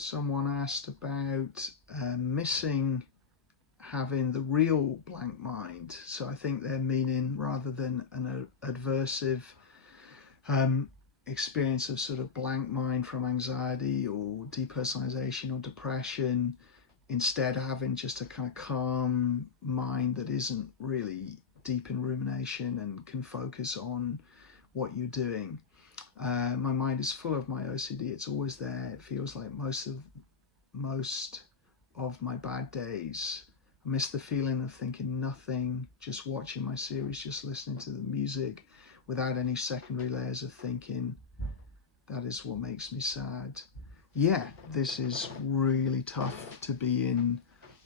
someone asked about missing having the real blank mind. So I think they're meaning, rather than an adversive experience of sort of blank mind from anxiety or depersonalization or depression, instead having just a kind of calm mind that isn't really deep in rumination and can focus on what you're doing. My mind is full of my OCD. It's always there. It feels like most of my bad days. I miss the feeling of thinking nothing, just watching my series, just listening to the music without any secondary layers of thinking. That is what makes me sad. Yeah, this is really tough to be in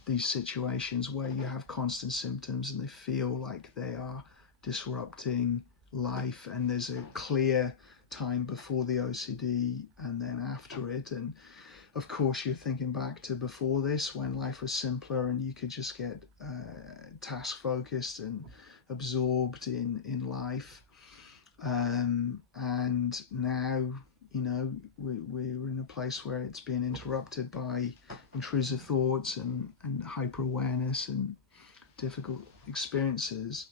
these situations where you have constant symptoms and they feel like they are disrupting life, and there's a clear time before the OCD and then after it. And of course you're thinking back to before this, when life was simpler and you could just get task focused and absorbed in life. And now, we're in a place where it's being interrupted by intrusive thoughts and hyper-awareness and difficult experiences.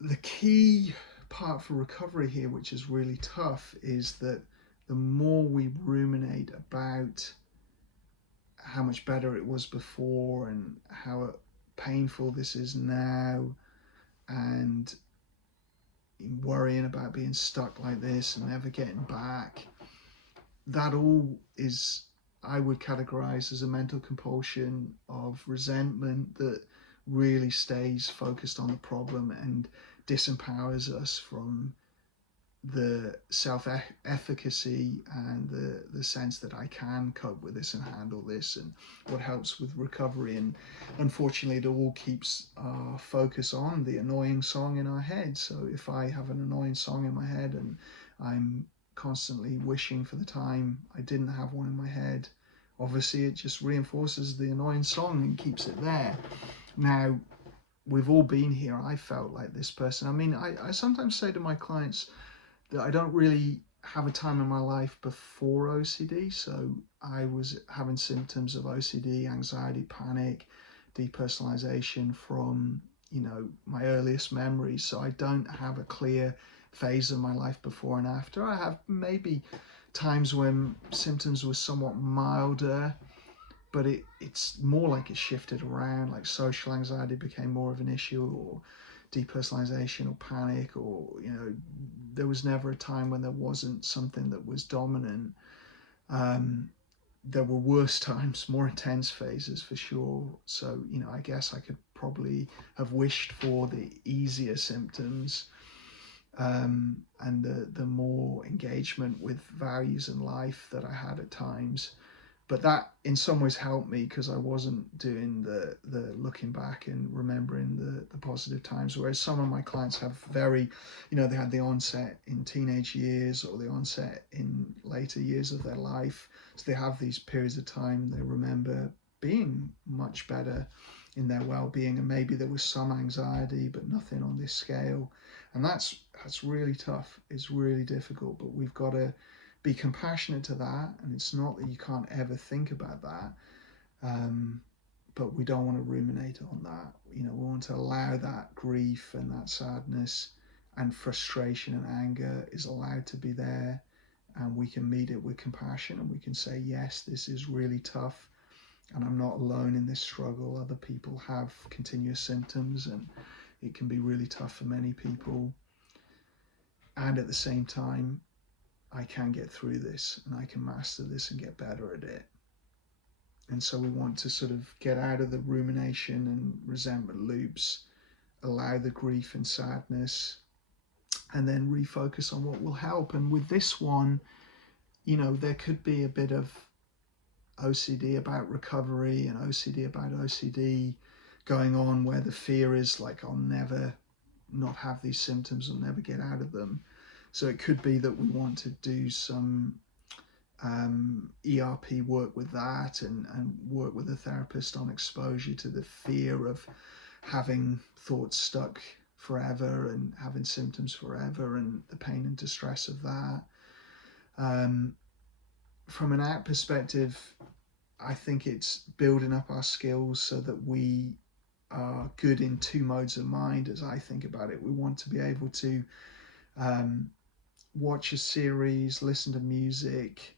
The key part for recovery here, which is really tough, is that the more we ruminate about how much better it was before and how painful this is now, and worrying about being stuck like this and never getting back, that all is, I would categorize as a mental compulsion of resentment that really stays focused on the problem and disempowers us from the self-efficacy and the sense that I can cope with this and handle this, and what helps with recovery. And unfortunately it all keeps our focus on the annoying song in our head. So if I have an annoying song in my head and I'm constantly wishing for the time I didn't have one in my head, obviously it just reinforces the annoying song and keeps it there. Now, we've all been here. I felt like this person. I mean, I sometimes say to my clients that I don't really have a time in my life before OCD. So I was having symptoms of OCD, anxiety, panic, depersonalization from, my earliest memories. So I don't have a clear phase of my life before and after. I have maybe times when symptoms were somewhat milder, but it's more like it shifted around, like social anxiety became more of an issue, or depersonalization or panic, or there was never a time when there wasn't something that was dominant. There were worse times, more intense phases for sure. So I guess I could probably have wished for the easier symptoms, and the more engagement with values in life that I had at times. But that in some ways helped me, because I wasn't doing the looking back and remembering the positive times. Whereas some of my clients have very, they had the onset in teenage years or the onset in later years of their life. So they have these periods of time they remember being much better in their well-being, and maybe there was some anxiety but nothing on this scale. And that's really tough. It's really difficult, but we've got to be compassionate to that. And it's not that you can't ever think about that, but we don't want to ruminate on that. We want to allow that grief and that sadness and frustration and anger is allowed to be there, and we can meet it with compassion, and we can say, yes, this is really tough and I'm not alone in this struggle. Other people have continuous symptoms and it can be really tough for many people. And at the same time, I can get through this and I can master this and get better at it. And so we want to sort of get out of the rumination and resentment loops, allow the grief and sadness, and then refocus on what will help. And with this one, there could be a bit of OCD about recovery and OCD about OCD going on, where the fear is like, I'll never not have these symptoms, I'll never get out of them. So it could be that we want to do some ERP work with that, and work with a therapist on exposure to the fear of having thoughts stuck forever and having symptoms forever and the pain and distress of that. from an act perspective, I think it's building up our skills so that we are good in two modes of mind. As I think about it, we want to be able to um, watch a series, listen to music,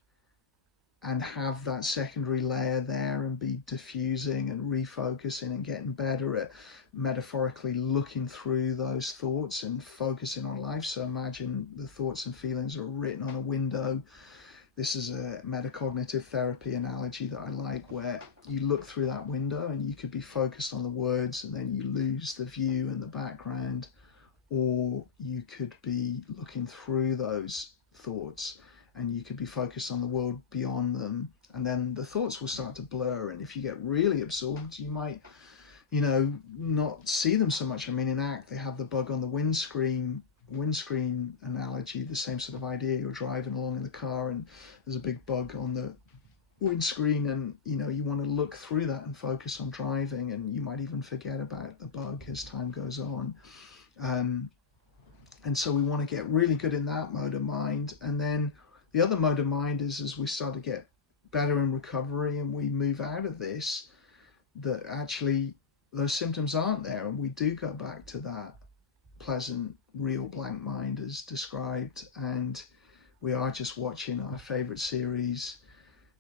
and have that secondary layer there and be diffusing and refocusing and getting better at metaphorically looking through those thoughts and focusing on life. So imagine the thoughts and feelings are written on a window. This is a metacognitive therapy analogy that I like, where you look through that window and you could be focused on the words and then you lose the view and the background, or you could be looking through those thoughts and you could be focused on the world beyond them, and then the thoughts will start to blur, and if you get really absorbed you might, not see them so much. I mean, in ACT they have the bug on the windscreen analogy, the same sort of idea. You're driving along in the car and there's a big bug on the windscreen, and you want to look through that and focus on driving, and you might even forget about the bug as time goes on. And so we want to get really good in that mode of mind. And then the other mode of mind is, as we start to get better in recovery and we move out of this, that actually those symptoms aren't there, and we do go back to that pleasant, real blank mind as described, and we are just watching our favorite series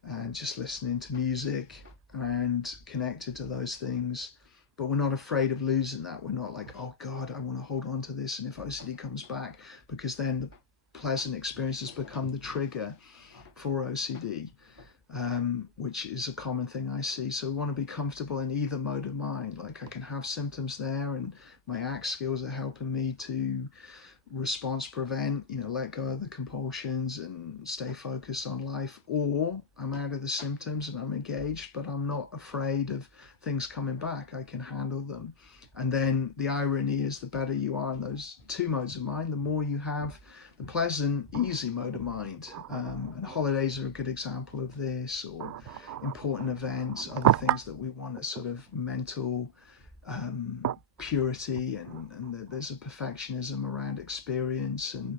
and just listening to music and connected to those things. But we're not afraid of losing that. We're not like, oh God, I want to hold on to this, and if OCD comes back, because then the pleasant experiences become the trigger for OCD, which is a common thing I see. So we want to be comfortable in either mode of mind. Like, I can have symptoms there and my ACT skills are helping me to response prevent, let go of the compulsions and stay focused on life, or I'm out of the symptoms and I'm engaged, but I'm not afraid of things coming back. I can handle them. And then the irony is, the better you are in those two modes of mind, the more you have the pleasant, easy mode of mind. And holidays are a good example of this, or important events, other things that we want, a sort of mental purity, and there's a perfectionism around experience. And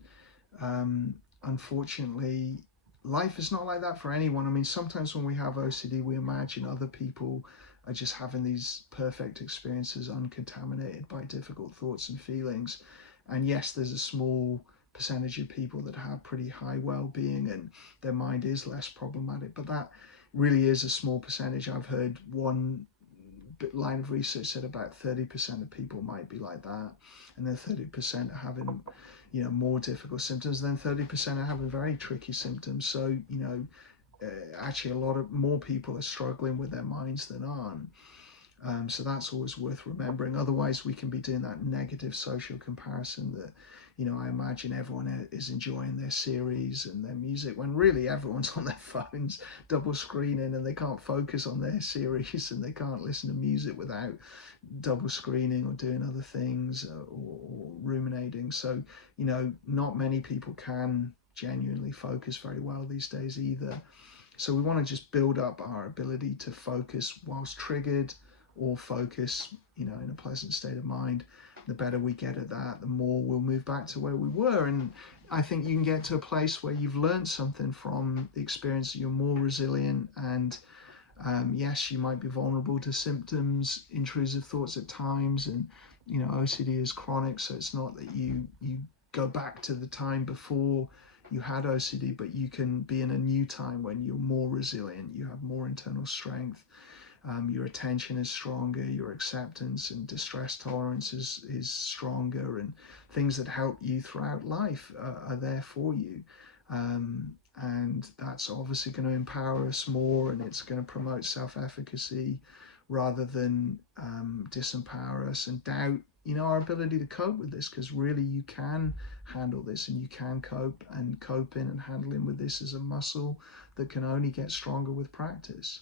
unfortunately, life is not like that for anyone. I mean, sometimes when we have OCD, we imagine other people are just having these perfect experiences uncontaminated by difficult thoughts and feelings. And yes, there's a small percentage of people that have pretty high well-being and their mind is less problematic, but that really is a small percentage. I've heard one line of research said about 30% of people might be like that, and then 30% are having more difficult symptoms, then 30% are having very tricky symptoms. So actually a lot of more people are struggling with their minds than aren't. So that's always worth remembering. Otherwise, we can be doing that negative social comparison that, I imagine everyone is enjoying their series and their music, when really everyone's on their phones double screening, and they can't focus on their series and they can't listen to music without double screening or doing other things, or ruminating. So, not many people can genuinely focus very well these days either. So we want to just build up our ability to focus whilst triggered, or focus, in a pleasant state of mind. The better we get at that, the more we'll move back to where we were. And I think you can get to a place where you've learned something from the experience. You're more resilient, and yes, you might be vulnerable to symptoms, intrusive thoughts at times, and OCD is chronic, so it's not that you go back to the time before you had OCD, but you can be in a new time when you're more resilient, you have more internal strength, your attention is stronger, your acceptance and distress tolerance is stronger, and things that help you throughout life are there for you. And that's obviously going to empower us more, and it's going to promote self-efficacy rather than disempower us and doubt our ability to cope with this, because really you can handle this and you can cope, and coping and handling with this is a muscle that can only get stronger with practice.